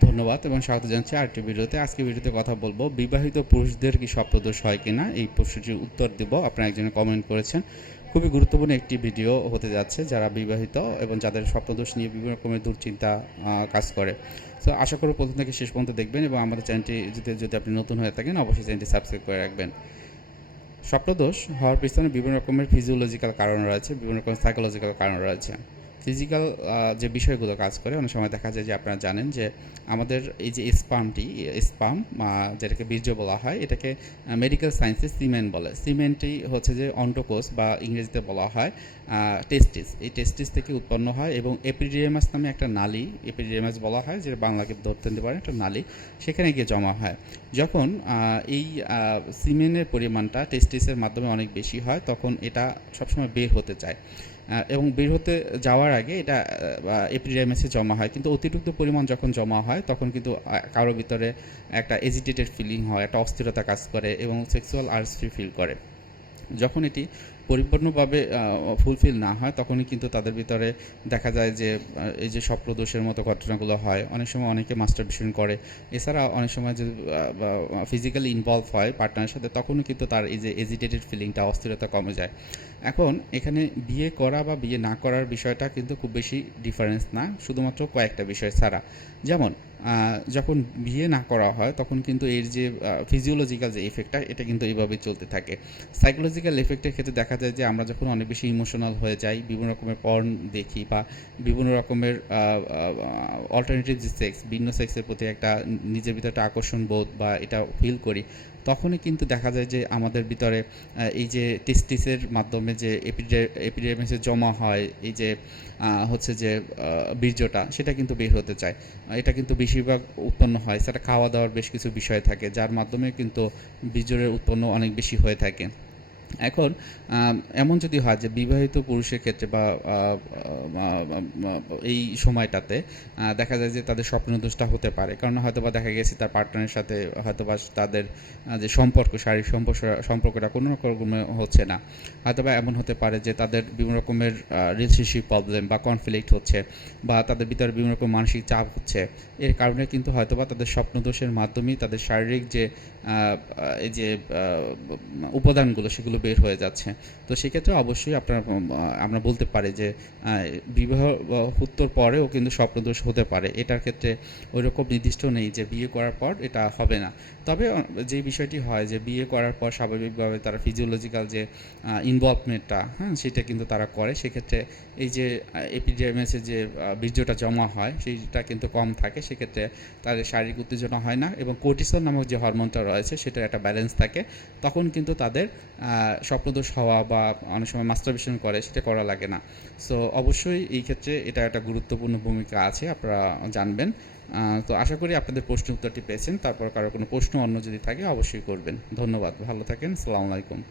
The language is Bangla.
ধন্যবাদ এবং স্বাগত জানাচ্ছি আরেকটি ভিডিওতে। আজকে ভিডিওতে কথা বলব, বিবাহিত পুরুষদের কি স্বপ্নদোষ হয় কিনা? এই প্রশ্নটির উত্তর দেব। আপনারা একজনে কমেন্ট করেছেন। খুবই গুরুত্বপূর্ণ একটি ভিডিও হতে যাচ্ছে যারা বিবাহিত এবং যাদের স্বপ্নদোষ নিয়ে বিভিন্ন রকমের দুশ্চিন্তা কাজ করে। তো আশা করি প্রথম থেকে শেষ পর্যন্ত দেখবেন এবং আমাদের চ্যানেলটি যদি যদি আপনি নতুন হয়ে থাকেন, অবশ্যই চ্যানেলটি সাবস্ক্রাইব করে রাখবেন। স্বপ্নদোষ হওয়ার পিছনে বিভিন্ন রকমের ফিজিওলজিক্যাল কারণ রয়েছে, বিভিন্ন রকমের সাইকোলজিক্যাল কারণ রয়েছে। ফিজিক্যাল যে বিষয়গুলো কাজ করে, অনেক সময় দেখা যায় যে আপনারা জানেন যে আমাদের এই যে স্পামটি স্পাম যেটাকে বীর্য বলা হয়, এটাকে মেডিকেল সায়েন্সে সিমেন্ট বলে। সিমেন্টই হচ্ছে যে অন্ডকোষ বা ইংরেজিতে বলা হয় টেস্টিস এই টেস্টিস থেকে উৎপন্ন হয় এবং এপিডিএমাস নামে একটা নালী এপিডিএমাস বলা হয়, যেটা বাংলাকে ধরতে নিতে পারে, একটা নালী, সেখানে গিয়ে জমা হয়। যখন এই সিমেনের পরিমাণটা টেস্টিসের মাধ্যমে অনেক বেশি হয়, তখন এটা সবসময় বের হতে চায়। এবং বের হতে যাওয়ার আগে এটা এপিডিএমএসে জমা হয়। কিন্তু অতিরিক্ত পরিমাণ যখন জমা হয়, তখন কিন্তু কারোর ভিতরে একটা এজিটেটেড ফিলিং হয়, একটা অস্থিরতা কাজ করে এবং সেক্সুয়াল আর্সি ফিল করে। যখন এটি পরিপূর্ণভাবে ফুলফিল না হয়, তখনই কিন্তু তাদের ভিতরে দেখা যায় যে এই যে স্বপ্নদোষের মতো ঘটনাগুলো হয়। অনেক সময় অনেকে মাস্টার মাস্টারবেশন করে। এছাড়া অনেক সময় যদি ফিজিক্যালি ইনভলভ হয় পার্টনারের সাথে, তখনও কিন্তু তার এই যে এজিটেটেড ফিলিংটা অস্থিরতা কমে যায়। এখন এখানে বিয়ে করা বা বিয়ে না করার বিষয়টা কিন্তু খুব বেশি ডিফারেন্স না, শুধুমাত্র কয়েকটা বিষয় ছাড়া। যেমন যখন বিয়ে না করা হয়, তখন কিন্তু এর যে ফিজিওলজিক্যাল যে এফেক্টটা এটা কিন্তু এইভাবে চলতে থাকে। সাইকোলজিক্যাল এফেক্টের ক্ষেত্রে দেখা যায় যে আমরা যখন অনেক বেশি ইমোশনাল হয়ে যাই, বিভিন্ন রকমের পর্ন দেখি বা বিভিন্ন রকমের অল্টারনেটিভ যে সেক্স ভিন্ন সেক্সের প্রতি একটা নিজের ভিতরে একটা আকর্ষণ বোধ বা এটা ফিল করি, তখনই কিন্তু দেখা যায় যে আমাদের ভিতরে এই যে টেস্টিসের মাধ্যমে যে এপিডেমিসে জমা হয়, এই যে হচ্ছে যে বীর্যটা, সেটা কিন্তু বের হতে চায়। এটা কিন্তু বেশিরভাগ উৎপন্ন হয়, সেটা খাওয়া দাওয়ার বেশ কিছু বিষয় থাকে, যার মাধ্যমে কিন্তু বীর্যের উৎপন্ন অনেক বেশি হয়ে থাকে। এখন এমন যদি হয় যে বিবাহিত পুরুষের ক্ষেত্রে বা এই সময়টাতে দেখা যায় যে তাদের স্বপ্নদোষটা হতে পারে। কারণ হয়তো বা দেখা গেছে তার পার্টনারের সাথে হয়তো বা তাদের যে সম্পর্ক, শারীরিক সম্পর্ক, সম্পর্কটা কোনো রকমে হচ্ছে না। হয়তো বা এমন হতে পারে যে তাদের বিভিন্ন রকমের রিলেশনশিপ প্রবলেম বা কনফ্লিক্ট হচ্ছে বা তাদের ভিতরে বিভিন্ন রকম মানসিক চাপ হচ্ছে। এর কারণে কিন্তু হয়তো বা তাদের স্বপ্নদোষের মাধ্যমেই তাদের শারীরিক যে এই যে উপাদানগুলো সেগুলো বের হয়ে যাচ্ছে। তো সেক্ষেত্রে অবশ্যই আপনার, আমরা বলতে পারি যে বিবাহ উত্তর পরেও কিন্তু স্বপ্নদোষ হতে পারে। এটার ক্ষেত্রে ওই রকম নির্দিষ্ট নেই যে বিয়ে করার পর এটা হবে না। তবে যে বিষয়টি হয় যে বিয়ে করার পর স্বাভাবিকভাবে তারা ফিজিওলজিক্যাল যে ইনভলভমেন্টটা হ্যাঁ সেটা কিন্তু তারা করে। সেক্ষেত্রে এই যে এপিডিএমএসে যে বীর্যটা জমা হয়, সেইটা কিন্তু কম থাকে। সেক্ষেত্রে তাদের শারীরিক উত্তেজনা হয় না এবং কোর্টিসল নামক যে হরমোনটা রয়েছে, সেটার একটা ব্যালেন্স থাকে। তখন কিন্তু তাদের স্বপ্নদোষ হওয়া বা অনেক সময় মাস্টারবেশন করে, সেটা করা লাগে না। সো অবশ্যই এই ক্ষেত্রে এটা একটা গুরুত্বপূর্ণ ভূমিকা আছে, আপনারা জানবেন। তো আশা করি আপনাদের প্রশ্ন উত্তরটি পেয়েছেন। তারপর কারও কোনো প্রশ্ন অন্য যদি থাকে, অবশ্যই করবেন। ধন্যবাদ। ভালো থাকেন। সালামু আলাইকুম।